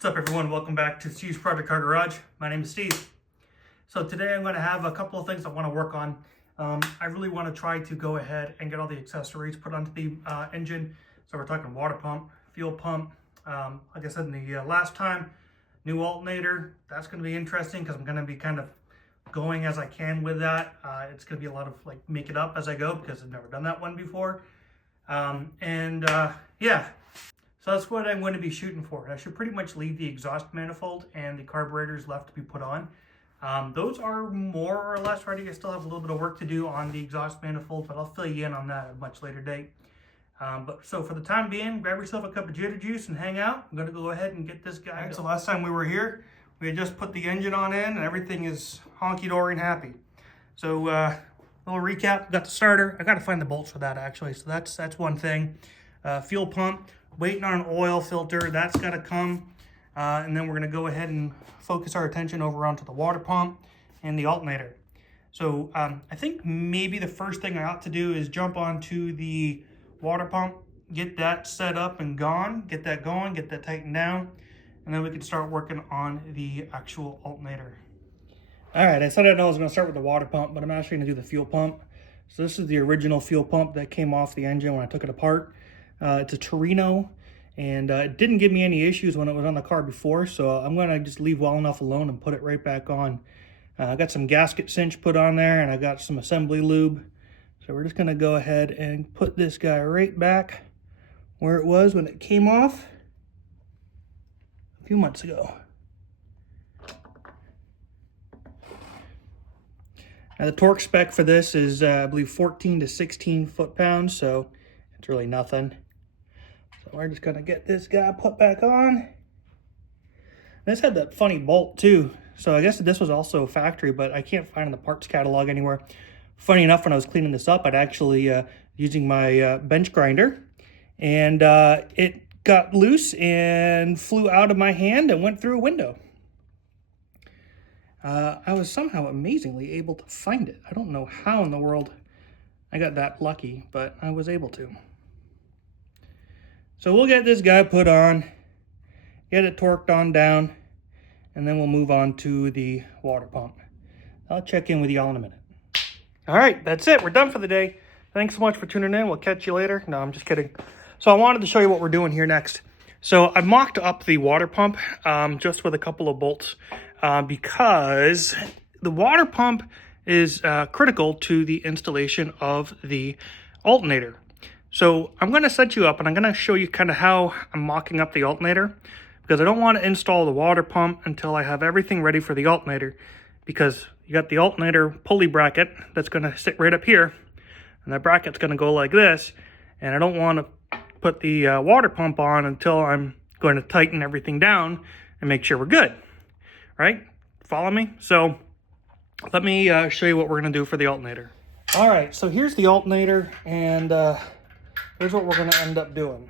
What's up, everyone? Welcome back to Steve's Project Car Garage. My name is Steve. So today I'm going to have a couple of things I want to work on. I really want to try to go ahead and get all the accessories put onto the engine. So we're talking water pump, fuel pump. Like I said in the last time, new alternator. That's going to be interesting because I'm going to be kind of going as I can with that. It's going to be a lot of like make it up as I go because I've never done that one before. Yeah. So that's what I'm going to be shooting for. I should pretty much leave the exhaust manifold and the carburetors left to be put on. Those are more or less ready. I still have a little bit of work to do on the exhaust manifold, but I'll fill you in on that at a much later date. So for the time being, grab yourself a cup of jitter juice and hang out. I'm going to go ahead and get this guy. Right, so last time we were here, we had just put the engine on in and everything is honky-dory and happy. So little recap, got the starter. I got to find the bolts for that actually. So that's one thing. Fuel pump. Waiting on an oil filter, that's got to come. And then we're going to go ahead and focus our attention over onto the water pump and the alternator. So I think maybe the first thing I ought to do is jump onto the water pump, get that set up and get that going, get that tightened down, and then we can start working on the actual alternator. All right, I said I was going to start with the water pump, but I'm actually going to do the fuel pump. So this is the original fuel pump that came off the engine when I took it apart. It's a Torino, and it didn't give me any issues when it was on the car before, so I'm going to just leave well enough alone and put it right back on. I got some gasket cinch put on there, and I got some assembly lube. So we're just going to go ahead and put this guy right back where it was when it came off a few months ago. Now the torque spec for this is, I believe, 14 to 16 foot-pounds, so it's really nothing. So we're just gonna get this guy put back on. This had that funny bolt too. So I guess this was also factory, but I can't find in the parts catalog anywhere. Funny enough, when I was cleaning this up, I'd actually using my bench grinder, and it got loose and flew out of my hand and went through a window. I was somehow amazingly able to find it. I don't know how in the world I got that lucky, but I was able to. So we'll get this guy put on, get it torqued on down, and then we'll move on to the water pump. I'll check in with y'all in a minute. All right, that's it. We're done for the day. Thanks so much for tuning in. We'll catch you later. No, I'm just kidding. So I wanted to show you what we're doing here next. So I mocked up the water pump just with a couple of bolts because the water pump is critical to the installation of the alternator. So I'm going to set you up and I'm going to show you kind of how I'm mocking up the alternator, because I don't want to install the water pump until I have everything ready for the alternator, because you got the alternator pulley bracket that's going to sit right up here, and that bracket's going to go like this, and I don't want to put the water pump on until I'm going to tighten everything down and make sure we're good, right? Follow me? So let me show you what we're going to do for the alternator. All right, so here's the alternator, and here's what we're going to end up doing.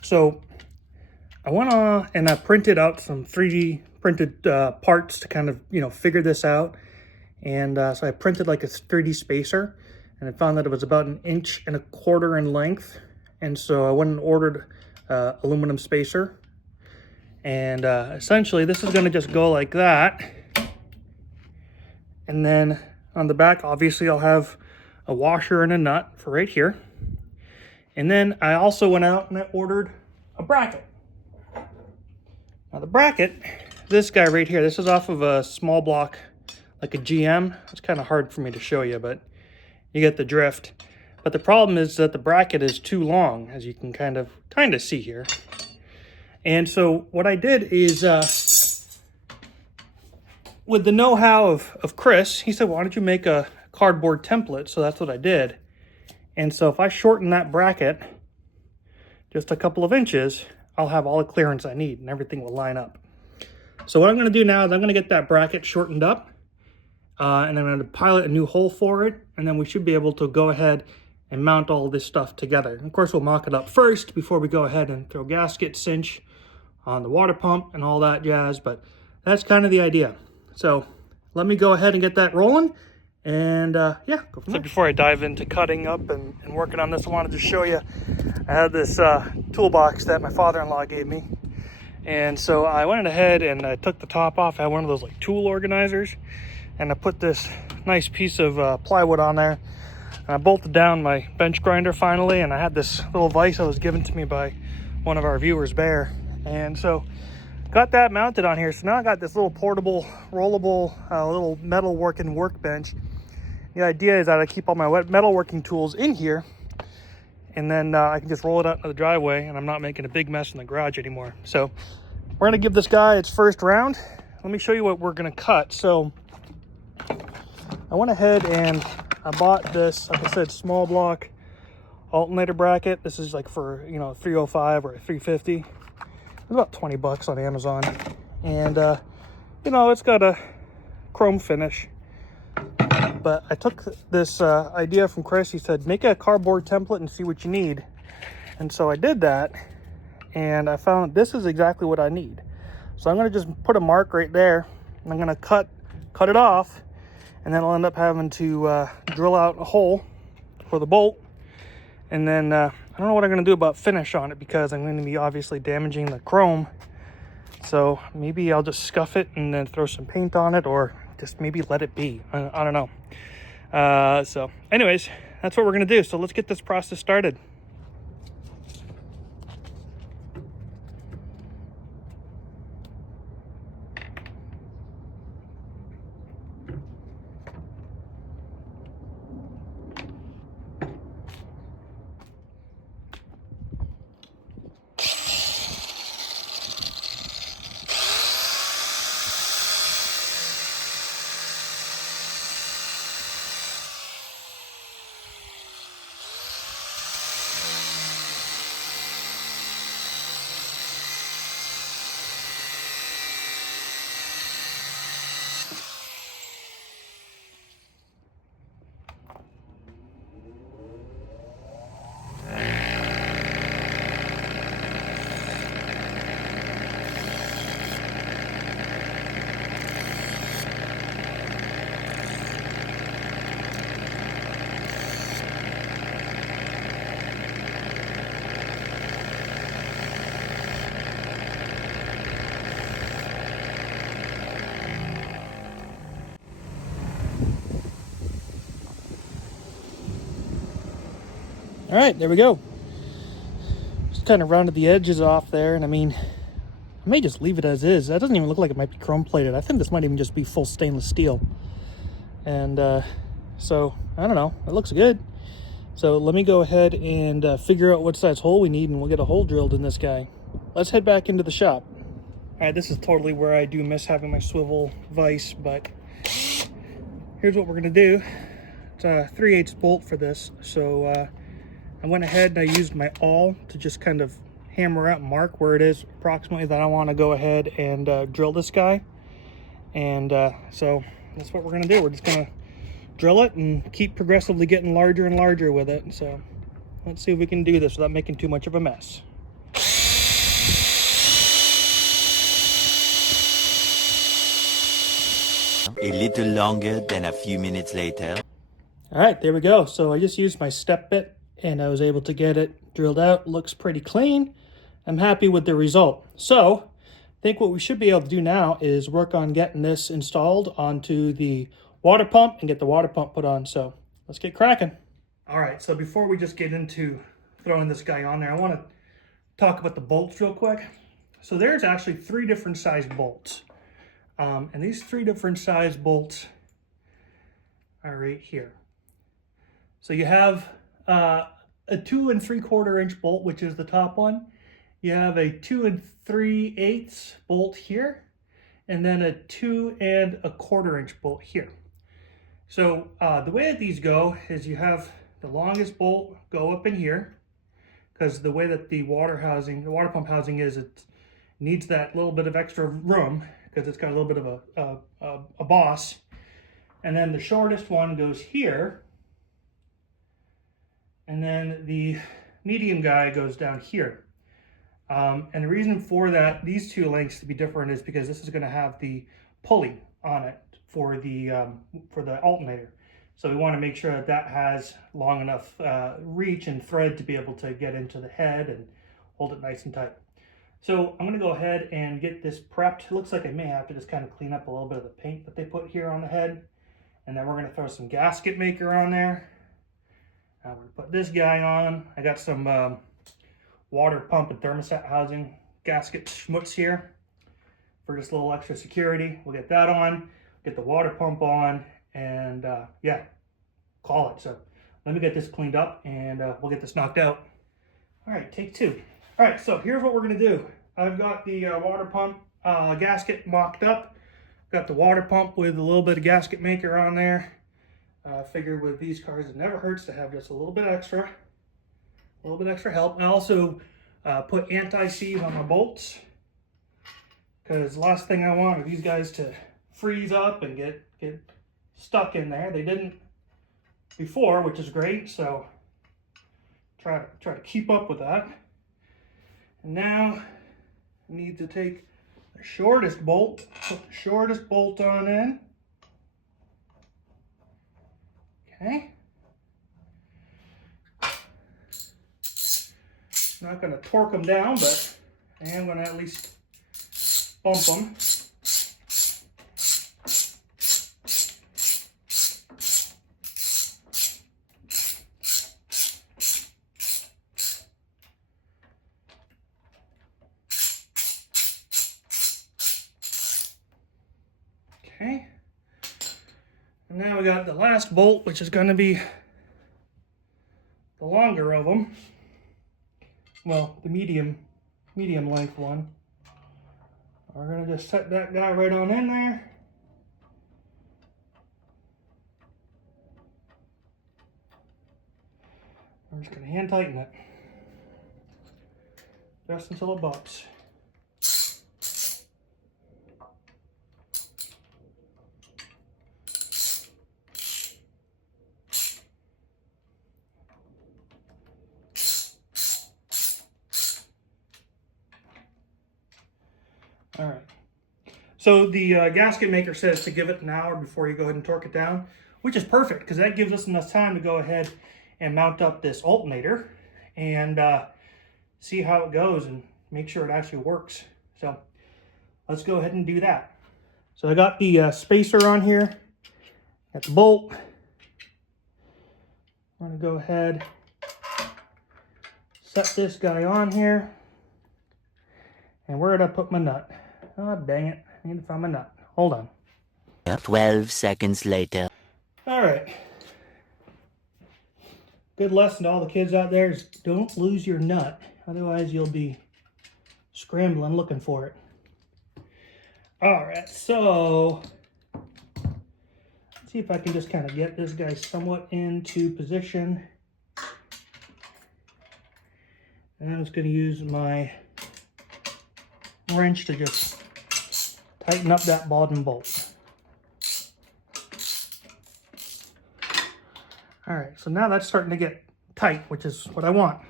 So I went on and I printed out some 3D printed parts to kind of, figure this out. And so I printed like a 3D spacer, and I found that it was about 1.25 inches in length. And so I went and ordered aluminum spacer. And essentially this is going to just go like that. And then on the back, obviously I'll have a washer and a nut for right here. And then I also went out and I ordered a bracket. Now the bracket, this guy right here, this is off of a small block, like a GM. It's kind of hard for me to show you, but you get the drift. But the problem is that the bracket is too long, as you can kind of see here. And so what I did is, with the know-how of Chris, he said, why don't you make a cardboard template? So that's what I did. And so if I shorten that bracket just a couple of inches, I'll have all the clearance I need and everything will line up. So what I'm going to do now is I'm going to get that bracket shortened up, and I'm going to pilot a new hole for it, and then we should be able to go ahead and mount all this stuff together. And of course, we'll mock it up first before we go ahead and throw gasket cinch on the water pump and all that jazz, but that's kind of the idea. So let me go ahead and get that rolling. And yeah, go from there. So before I dive into cutting up and working on this, I wanted to show you, I had this toolbox that my father-in-law gave me. And so I went ahead and I took the top off. I had one of those like tool organizers, and I put this nice piece of plywood on there. And I bolted down my bench grinder finally, and I had this little vise that was given to me by one of our viewers, Bear. And so got that mounted on here. So now I got this little portable, rollable, little metalworking workbench. The idea is that I keep all my metalworking tools in here, and then I can just roll it out into the driveway, and I'm not making a big mess in the garage anymore. So we're gonna give this guy its first round. Let me show you what we're gonna cut. So I went ahead and I bought this, like I said, small block alternator bracket. This is like for, you know, 305 or 350. It's about 20 bucks on Amazon. And, you know, it's got a chrome finish. But I took this idea from Chris. He said, make a cardboard template and see what you need. And so I did that, and I found this is exactly what I need. So I'm gonna just put a mark right there, and I'm gonna cut it off, and then I'll end up having to drill out a hole for the bolt. And then I don't know what I'm gonna do about finish on it, because I'm gonna be obviously damaging the chrome. So maybe I'll just scuff it and then throw some paint on it, or just maybe let it be. I don't know. So anyways, that's what we're gonna do. So let's get this process started. All right, there we go. Just kind of rounded the edges off there, and I mean, I may just leave it as is. That doesn't even look like it might be chrome plated. I think this might even just be full stainless steel. And so, I don't know, it looks good. So let me go ahead and figure out what size hole we need, and we'll get a hole drilled in this guy. Let's head back into the shop. All right, this is totally where I do miss having my swivel vise, but here's what we're gonna do. It's a 3/8 bolt for this. So I went ahead and I used my awl to just kind of hammer out and mark where it is approximately that I want to go ahead and drill this guy. And so that's what we're going to do. We're just going to drill it and keep progressively getting larger and larger with it. So let's see if we can do this without making too much of a mess. A little longer than a few minutes later. All right, there we go. So I just used my step bit, and I was able to get it drilled out. Looks pretty clean. I'm happy with the result. So I think what we should be able to do now is work on getting this installed onto the water pump and get the water pump put on. So let's get cracking. All right, so before we just get into throwing this guy on there, I want to talk about the bolts real quick. So there's actually 3 different size bolts. And these 3 different size bolts are right here. So you have a 2 3/4 inch bolt, which is the top one. You have a 2 3/8 bolt here, and then a 2 1/4 inch bolt here. So the way that these go is you have the longest bolt go up in here, because the way that the water pump housing is, it needs that little bit of extra room because it's got a little bit of a boss. And then the shortest one goes here. And then the medium guy goes down here. And the reason for that, these 2 lengths to be different, is because this is going to have the pulley on it for the alternator. So we want to make sure that that has long enough reach and thread to be able to get into the head and hold it nice and tight. So I'm going to go ahead and get this prepped. It looks like I may have to just kind of clean up a little bit of the paint that they put here on the head. And then we're going to throw some gasket maker on there. I'm going to put this guy on. I got some water pump and thermostat housing gasket schmutz here for just a little extra security. We'll get that on, get the water pump on, and yeah, call it. So let me get this cleaned up and we'll get this knocked out. All right, take two. All right, so here's what we're gonna do. I've got the water pump gasket mocked up. Got the water pump with a little bit of gasket maker on there. Figured with these cars, it never hurts to have just a little bit extra help. And I also put anti-seize on my bolts, because the last thing I want are these guys to freeze up and get stuck in there. They didn't before, which is great. So try to keep up with that. And now I need to take the shortest bolt, put the shortest bolt on in. Okay. Not going to torque them down, but I am going to at least bump them. Okay. And now we got the last bolt, which is going to be the longer of them. Well, the medium length one. We're going to just set that guy right on in there. I'm just going to hand tighten it. Just until it bumps. All right. So the gasket maker says to give it an hour before you go ahead and torque it down, which is perfect because that gives us enough time to go ahead and mount up this alternator and see how it goes and make sure it actually works. So let's go ahead and do that. So I got the spacer on here, got the bolt. I'm going to go ahead, set this guy on here. And where did I put my nut? Oh, dang it. I need to find my nut. Hold on. 12 seconds later. All right. Good lesson to all the kids out there is don't lose your nut. Otherwise, you'll be scrambling looking for it. All right, so let's see if I can just kind of get this guy somewhat into position. And I'm just going to use my wrench to just tighten up that bottom bolt. All right, so now that's starting to get tight, which is what I want.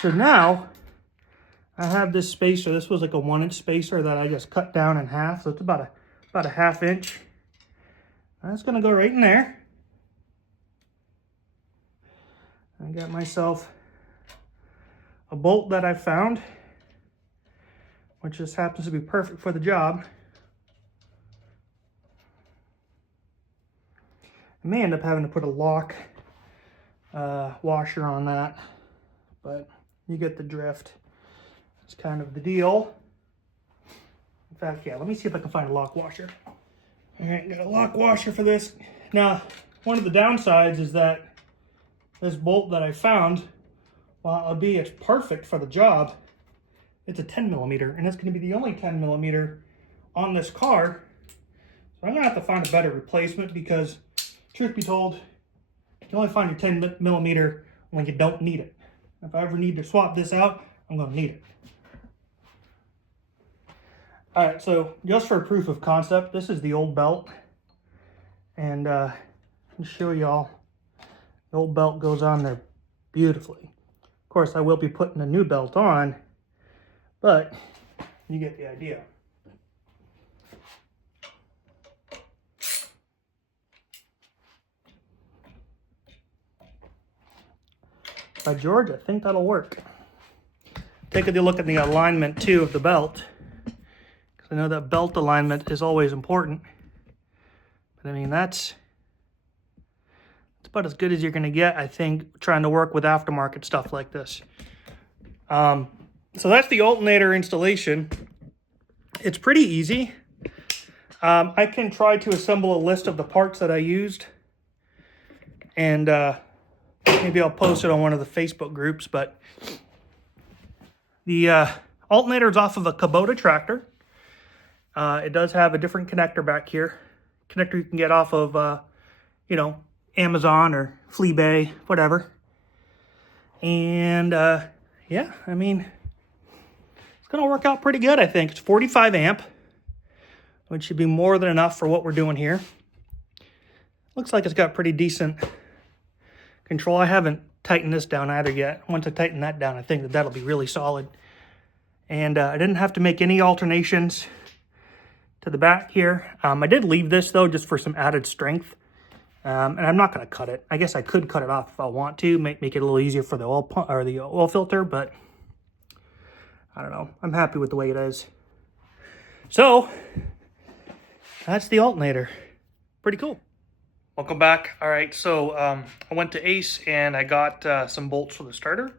So now I have this spacer. This was like a 1-inch spacer that I just cut down in half. So it's about a 1/2 inch. That's gonna go right in there. I got myself a bolt that I found, which just happens to be perfect for the job. I may end up having to put a lock washer on that, but you get the drift. It's kind of the deal. In fact, yeah, let me see if I can find a lock washer. All right, got a lock washer for this. Now, one of the downsides is that this bolt that I found, while it's perfect for the job, it's a 10mm, and it's going to be the only 10mm on this car. So I'm going to have to find a better replacement because, truth be told, you can only find your 10mm when you don't need it. If I ever need to swap this out, I'm going to need it. All right, so just for proof of concept, this is the old belt. And I'll show y'all. The old belt goes on there beautifully. Of course, I will be putting a new belt on, but you get the idea. By George, I think that'll work. Take a look at the alignment too of the belt, because I know that belt alignment is always important. But I mean, that's about as good as you're going to get, I think, trying to work with aftermarket stuff like this. So that's the alternator installation. It's pretty easy. I can try to assemble a list of the parts that I used, and maybe I'll post it on one of the Facebook groups. But the alternator is off of a Kubota tractor. It does have a different connector back here. Connector you can get off of, you know, Amazon or Fleabay, whatever. And yeah, I mean, it's going to work out pretty good, I think. It's 45 amp, which should be more than enough for what we're doing here. Looks like it's got pretty decent control. I haven't tightened this down either yet. Once I tighten that down, I think that'll be really solid. And I didn't have to make any alternations to the back here. I did leave this, though, just for some added strength. And I'm not going to cut it. I guess I could cut it off if I want to, make it a little easier for the oil pump or the oil filter, but I don't know. I'm happy with the way it is. So that's the alternator. Pretty cool. Welcome back. All right, so I went to Ace and I got some bolts for the starter.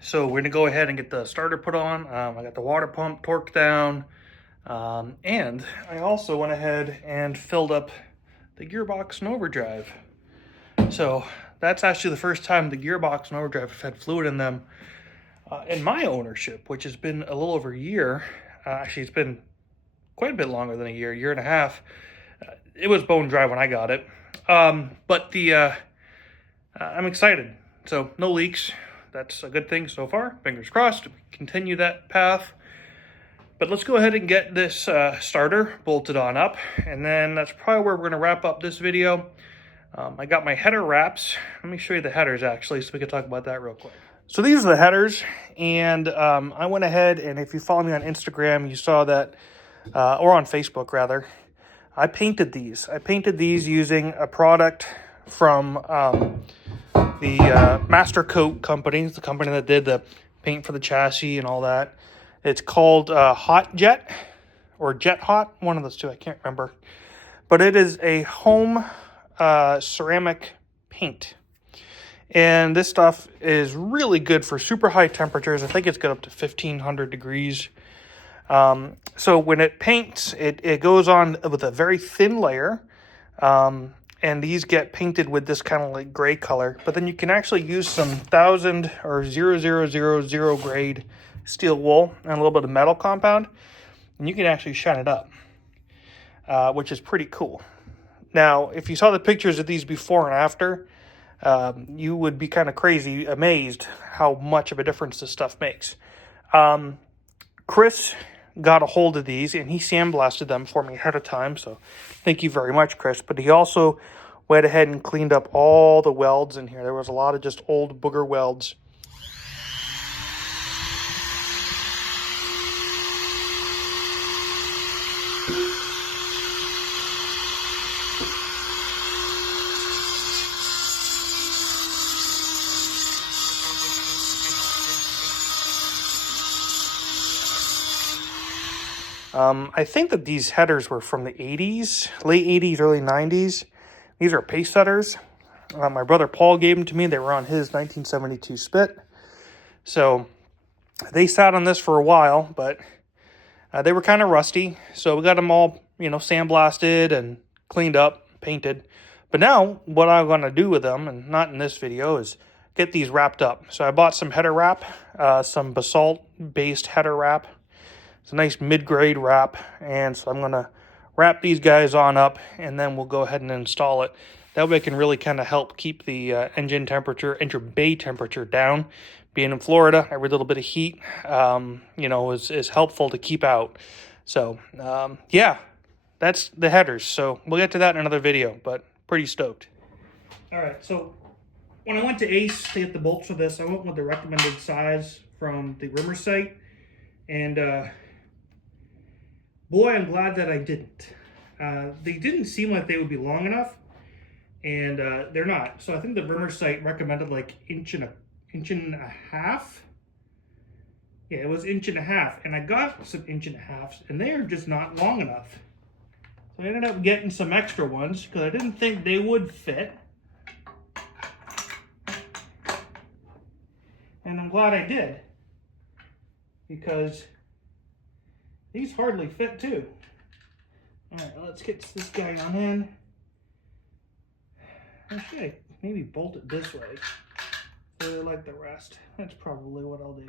So we're gonna go ahead and get the starter put on. I got the water pump torqued down, and I also went ahead and filled up the gearbox and overdrive. So that's actually the first time the gearbox and overdrive have had fluid in them in my ownership, which has been a little over a year. Actually, it's been quite a bit longer than a year and a half. It was bone dry when I got it. But I'm excited. So no leaks. That's a good thing so far. Fingers crossed. Continue that path. But let's go ahead and get this starter bolted on up, and then that's probably where we're going to wrap up this video. I got my header wraps. Let me show you the headers, actually, so we can talk about that real quick. So these are the headers, and I went ahead, and if you follow me on Instagram, you saw that, or on Facebook, rather, I painted these. I painted these using a product from the Master Coat company, the company that did the paint for the chassis and all that. It's called Hot Jet or Jet Hot, one of those two, I can't remember. But it is a home ceramic paint. And this stuff is really good for super high temperatures. I think it's got up to 1,500 degrees. So when it paints, it goes on with a very thin layer. And these get painted with this kind of like gray color. But then you can actually use some 1000 or 0000 grade steel wool and a little bit of metal compound, and you can actually shine it up, which is pretty cool. Now, if you saw the pictures of these before and after, you would be kind of crazy amazed how much of a difference this stuff makes. Chris got a hold of these and he sandblasted them for me ahead of time, so thank you very much, Chris. But he also went ahead and cleaned up all the welds in here. There was a lot of just old booger welds. I think that these headers were from the 80s, late 80s, early 90s. These are pace setters. My brother Paul gave them to me. They were on his 1972 Spit. So they sat on this for a while, but they were kind of rusty. So we got them all, sandblasted and cleaned up, painted. But now what I'm going to do with them, and not in this video, is get these wrapped up. So I bought some header wrap, some basalt-based header wrap. It's a nice mid-grade wrap, and so I'm going to wrap these guys on up, and then we'll go ahead and install it. That way it can really kind of help keep the engine bay temperature down. Being in Florida, every little bit of heat, is helpful to keep out. So, yeah, that's the headers. So we'll get to that in another video, but pretty stoked. All right, so when I went to Ace to get the bolts for this, I went with the recommended size from the Rimmer site, and boy, I'm glad that I didn't. They didn't seem like they would be long enough, and they're not. So I think the Rimmer site recommended like inch 1.5. Yeah, it was 1.5 inches, and I got some 1.5 inches, and they are just not long enough. So I ended up getting some extra ones because I didn't think they would fit. And I'm glad I did, because these hardly fit too. All right, let's get this guy on in. Actually, maybe bolt it this way so they're like the rest. That's probably what I'll do.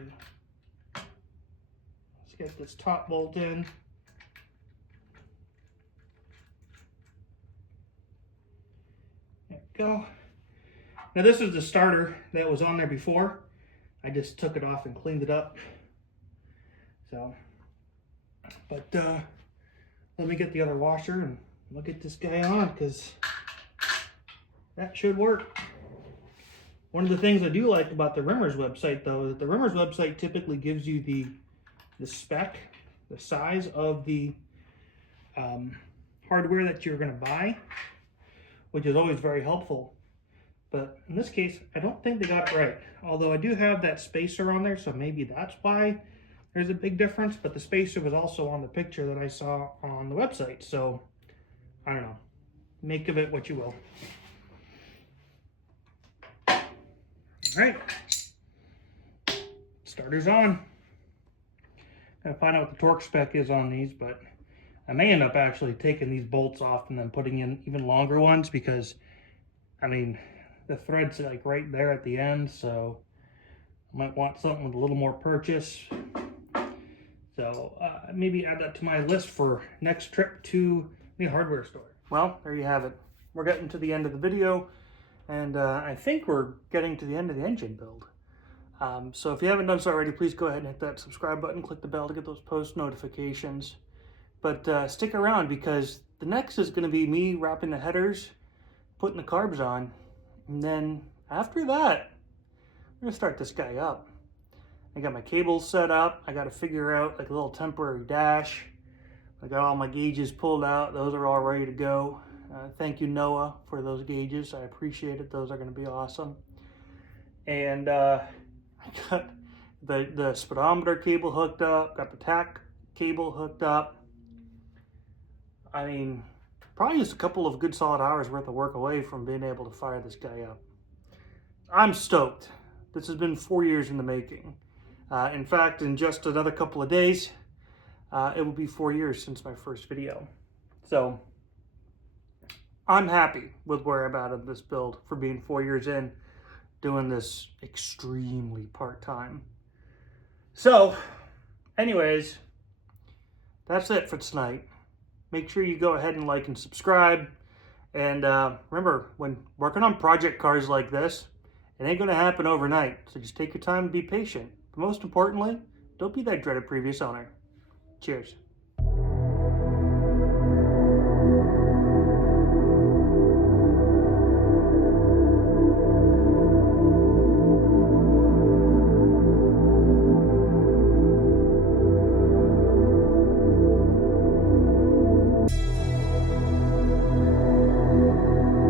Let's get this top bolt in. There we go. Now this is the starter that was on there before. I just took it off and cleaned it up. So, but let me get the other washer and we'll get this guy on, because that should work. One of the things I do like about the Rimmer's website, though, is that the Rimmer's website typically gives you the spec, the size of the hardware that you're going to buy, which is always very helpful. But in this case, I don't think they got it right. Although I do have that spacer on there, so maybe that's why there's a big difference. But the spacer was also on the picture that I saw on the website. So, I don't know. Make of it what you will. All right. Starter's on. Gotta find out what the torque spec is on these, but I may end up actually taking these bolts off and then putting in even longer ones, because, I mean, the thread's like right there at the end, so I might want something with a little more purchase. So maybe add that to my list for next trip to the hardware store. Well, there you have it. We're getting to the end of the video, and I think we're getting to the end of the engine build. So if you haven't done so already, please go ahead and hit that subscribe button, click the bell to get those post notifications. But stick around, because the next is going to be me wrapping the headers, putting the carbs on, and then after that, I'm going to start this guy up. I got my cables set up. I got to figure out like a little temporary dash. I got all my gauges pulled out. Those are all ready to go. Thank you, Noah, for those gauges. I appreciate it. Those are going to be awesome. And I got the speedometer cable hooked up, got the tach cable hooked up. I mean, probably just a couple of good solid hours worth of work away from being able to fire this guy up. I'm stoked. This has been 4 years in the making. In fact, in just another couple of days, it will be 4 years since my first video. So I'm happy with where I'm at in this build for being 4 years in, doing this extremely part-time. So anyways, that's it for tonight. Make sure you go ahead and like and subscribe. And remember, when working on project cars like this, it ain't going to happen overnight. So just take your time and be patient. But most importantly, don't be that dreaded previous owner. Cheers.